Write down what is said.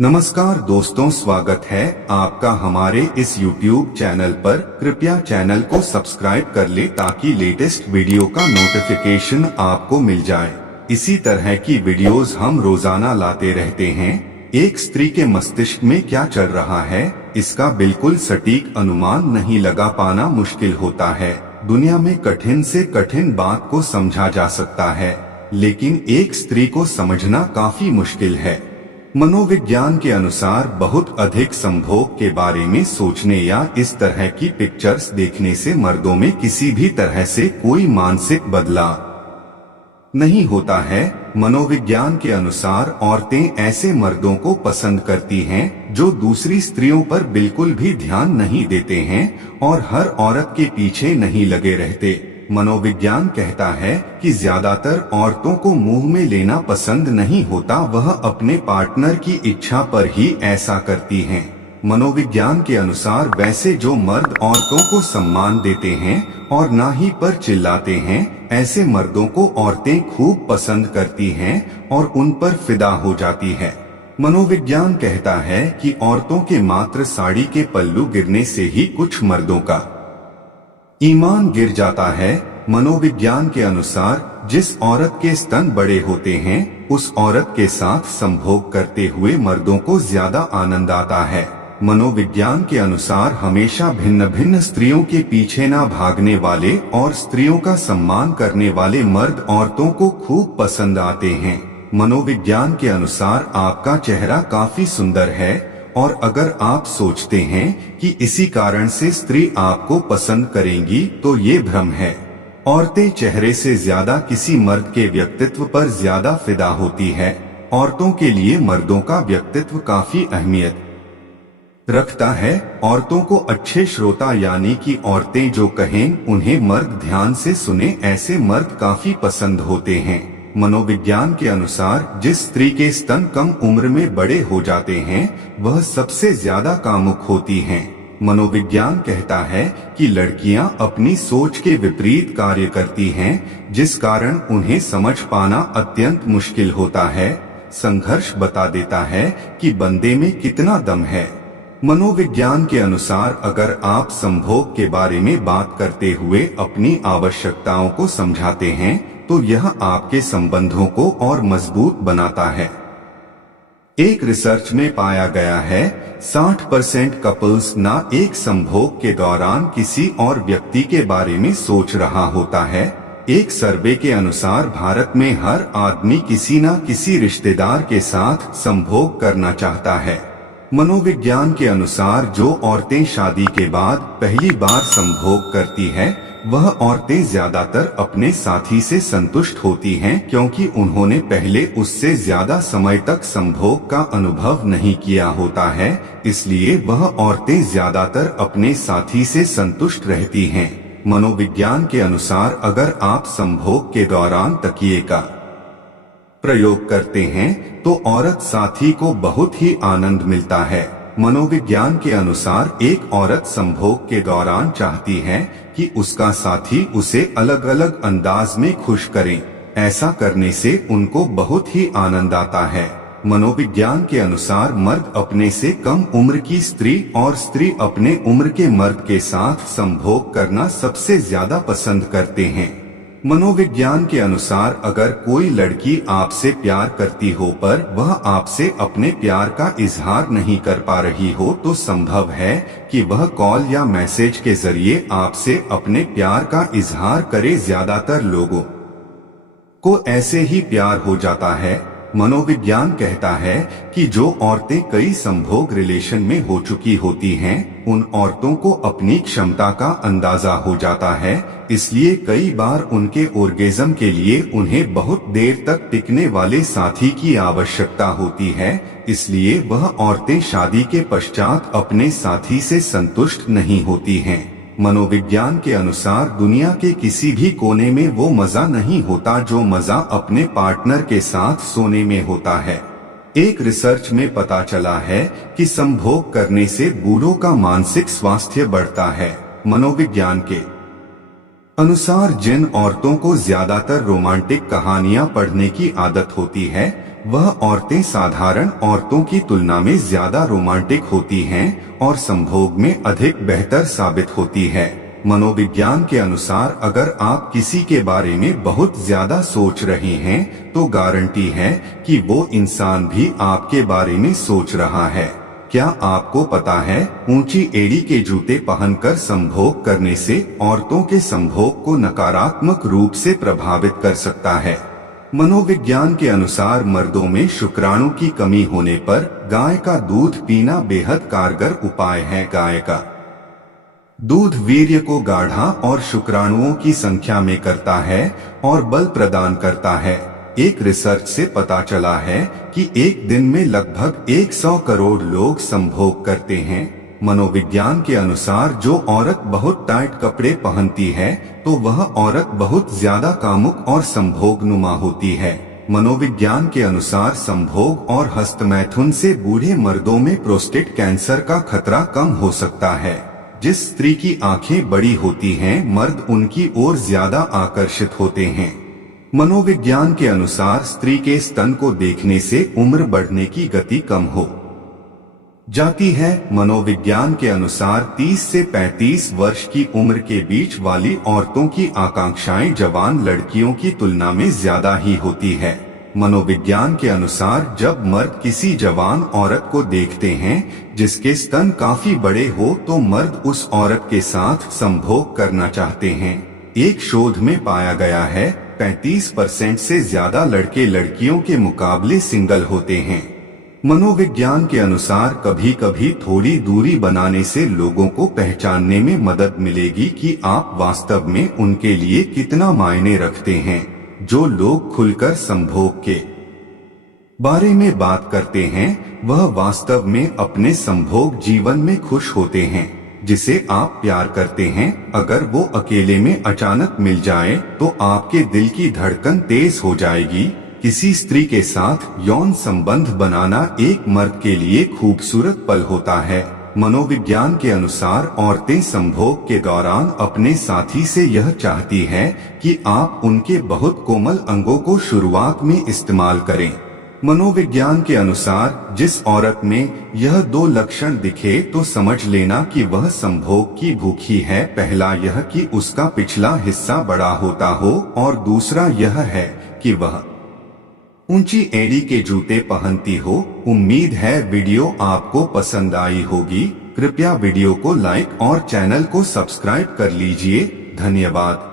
नमस्कार दोस्तों, स्वागत है आपका हमारे इस YouTube चैनल पर। कृपया चैनल को सब्सक्राइब कर ले ताकि लेटेस्ट वीडियो का नोटिफिकेशन आपको मिल जाए। इसी तरह की वीडियोस हम रोजाना लाते रहते हैं। एक स्त्री के मस्तिष्क में क्या चल रहा है, इसका बिल्कुल सटीक अनुमान नहीं लगा पाना मुश्किल होता है। दुनिया में कठिन से कठिन बात को समझा जा सकता है, लेकिन एक स्त्री को समझना काफी मुश्किल है। मनोविज्ञान के अनुसार बहुत अधिक संभोग के बारे में सोचने या इस तरह की पिक्चर्स देखने से मर्दों में किसी भी तरह से कोई मानसिक बदलाव नहीं होता है। मनोविज्ञान के अनुसार औरतें ऐसे मर्दों को पसंद करती हैं जो दूसरी स्त्रियों पर बिल्कुल भी ध्यान नहीं देते हैं और हर औरत के पीछे नहीं लगे रहते। मनोविज्ञान कहता है कि ज्यादातर औरतों को मुंह में लेना पसंद नहीं होता, वह अपने पार्टनर की इच्छा पर ही ऐसा करती हैं। मनोविज्ञान के अनुसार वैसे जो मर्द औरतों को सम्मान देते हैं और ना ही पर चिल्लाते हैं, ऐसे मर्दों को औरतें खूब पसंद करती हैं और उन पर फिदा हो जाती है। मनोविज्ञान कहता है कि औरतों के मात्र साड़ी के पल्लू गिरने से ही कुछ मर्दों का ईमान गिर जाता है। मनोविज्ञान के अनुसार जिस औरत के स्तन बड़े होते हैं, उस औरत के साथ संभोग करते हुए मर्दों को ज्यादा आनंद आता है। मनोविज्ञान के अनुसार हमेशा भिन्न भिन्न स्त्रियों के पीछे ना भागने वाले और स्त्रियों का सम्मान करने वाले मर्द औरतों को खूब पसंद आते हैं। मनोविज्ञान के अनुसार आपका चेहरा काफी सुंदर है और अगर आप सोचते हैं कि इसी कारण से स्त्री आपको पसंद करेंगी, तो ये भ्रम है। औरतें चेहरे से ज्यादा किसी मर्द के व्यक्तित्व पर ज्यादा फिदा होती है। औरतों के लिए मर्दों का व्यक्तित्व काफी अहमियत रखता है। औरतों को अच्छे श्रोता यानी कि औरतें जो कहें उन्हें मर्द ध्यान से सुने, ऐसे मर्द काफी पसंद होते हैं। मनोविज्ञान के अनुसार जिस स्त्री के स्तन कम उम्र में बड़े हो जाते हैं, वह सबसे ज्यादा कामुक होती हैं। मनोविज्ञान कहता है कि लड़कियां अपनी सोच के विपरीत कार्य करती हैं, जिस कारण उन्हें समझ पाना अत्यंत मुश्किल होता है। संघर्ष बता देता है कि बंदे में कितना दम है। मनोविज्ञान के अनुसार अगर आप संभोग के बारे में बात करते हुए अपनी आवश्यकताओं को समझाते हैं, तो यह आपके संबंधों को और मजबूत बनाता है। एक रिसर्च में पाया गया है 60% कपल्स ना एक संभोग के दौरान किसी और व्यक्ति के बारे में सोच रहा होता है। एक सर्वे के अनुसार भारत में हर आदमी किसी न किसी रिश्तेदार के साथ संभोग करना चाहता है। मनोविज्ञान के अनुसार जो औरतें शादी के बाद पहली बार संभोग करती है, वह औरतें ज्यादातर अपने साथी से संतुष्ट होती हैं, क्योंकि उन्होंने पहले उससे ज्यादा समय तक संभोग का अनुभव नहीं किया होता है। इसलिए वह औरतें ज्यादातर अपने साथी से संतुष्ट रहती हैं। मनोविज्ञान के अनुसार अगर आप संभोग के दौरान तकिए का प्रयोग करते हैं, तो औरत साथी को बहुत ही आनंद मिलता है। मनोविज्ञान के अनुसार एक औरत संभोग के दौरान चाहती है कि उसका साथी उसे अलग अलग अंदाज में खुश करे। ऐसा करने से उनको बहुत ही आनंद आता है। मनोविज्ञान के अनुसार मर्द अपने से कम उम्र की स्त्री और स्त्री अपने उम्र के मर्द के साथ संभोग करना सबसे ज्यादा पसंद करते हैं। मनोविज्ञान के अनुसार अगर कोई लड़की आपसे प्यार करती हो पर वह आपसे अपने प्यार का इजहार नहीं कर पा रही हो, तो संभव है कि वह कॉल या मैसेज के जरिए आपसे अपने प्यार का इजहार करे। ज्यादातर लोगों को ऐसे ही प्यार हो जाता है। मनोविज्ञान कहता है कि जो औरतें कई संभोग रिलेशन में हो चुकी होती हैं, उन औरतों को अपनी क्षमता का अंदाजा हो जाता है। इसलिए कई बार उनके ऑर्गेज्म के लिए उन्हें बहुत देर तक टिकने वाले साथी की आवश्यकता होती है। इसलिए वह औरतें शादी के पश्चात अपने साथी से संतुष्ट नहीं होती हैं। मनोविज्ञान के अनुसार दुनिया के किसी भी कोने में वो मजा नहीं होता जो मजा अपने पार्टनर के साथ सोने में होता है। एक रिसर्च में पता चला है कि संभोग करने से बूढ़ों का मानसिक स्वास्थ्य बढ़ता है। मनोविज्ञान के अनुसार जिन औरतों को ज्यादातर रोमांटिक कहानियां पढ़ने की आदत होती है, वह औरतें साधारण औरतों की तुलना में ज्यादा रोमांटिक होती हैं और संभोग में अधिक बेहतर साबित होती है। मनोविज्ञान के अनुसार अगर आप किसी के बारे में बहुत ज्यादा सोच रहे हैं तो गारंटी है कि वो इंसान भी आपके बारे में सोच रहा है। क्या आपको पता है ऊंची एड़ी के जूते पहनकर संभोग करने से औरतों के संभोग को नकारात्मक रूप से प्रभावित कर सकता है। मनोविज्ञान के अनुसार मर्दों में शुक्राणु की कमी होने पर गाय का दूध पीना बेहद कारगर उपाय है। गाय का दूध वीर्य को गाढ़ा और शुक्राणुओं की संख्या में करता है और बल प्रदान करता है। एक रिसर्च से पता चला है कि एक दिन में लगभग 100 करोड़ लोग संभोग करते हैं। मनोविज्ञान के अनुसार जो औरत बहुत टाइट कपड़े पहनती है तो वह औरत बहुत ज्यादा कामुक और संभोगनुमा होती है। मनोविज्ञान के अनुसार संभोग और हस्तमैथुन से बूढ़े मर्दों में प्रोस्टेट कैंसर का खतरा कम हो सकता है। जिस स्त्री की आंखें बड़ी होती हैं, मर्द उनकी ओर ज्यादा आकर्षित होते हैं। मनोविज्ञान के अनुसार स्त्री के स्तन को देखने से उम्र बढ़ने की गति कम हो जाती है। मनोविज्ञान के अनुसार 30 से 35 वर्ष की उम्र के बीच वाली औरतों की आकांक्षाएं जवान लड़कियों की तुलना में ज्यादा ही होती है। मनोविज्ञान के अनुसार जब मर्द किसी जवान औरत को देखते हैं जिसके स्तन काफी बड़े हो तो मर्द उस औरत के साथ संभोग करना चाहते हैं। एक शोध में पाया गया है 35% से ज्यादा लड़के लड़कियों के मुकाबले सिंगल होते हैं। मनोविज्ञान के अनुसार कभी कभी थोड़ी दूरी बनाने से लोगों को पहचानने में मदद मिलेगी कि आप वास्तव में उनके लिए कितना मायने रखते हैं। जो लोग खुलकर संभोग के बारे में बात करते हैं वह वास्तव में अपने संभोग जीवन में खुश होते हैं। जिसे आप प्यार करते हैं अगर वो अकेले में अचानक मिल जाए तो आपके दिल की धड़कन तेज हो जाएगी। किसी स्त्री के साथ यौन संबंध बनाना एक मर्द के लिए खूबसूरत पल होता है। मनोविज्ञान के अनुसार औरतें संभोग के दौरान अपने साथी से यह चाहती हैं कि आप उनके बहुत कोमल अंगों को शुरुआत में इस्तेमाल करें। मनोविज्ञान के अनुसार जिस औरत में यह 2 लक्षण दिखे तो समझ लेना कि वह संभोग की भूखी है। पहला यह कि उसका पिछला हिस्सा बड़ा होता हो और दूसरा यह है कि वह ऊंची एड़ी के जूते पहनती हो। उम्मीद है वीडियो आपको पसंद आई होगी। कृपया वीडियो को लाइक और चैनल को सब्सक्राइब कर लीजिए। धन्यवाद।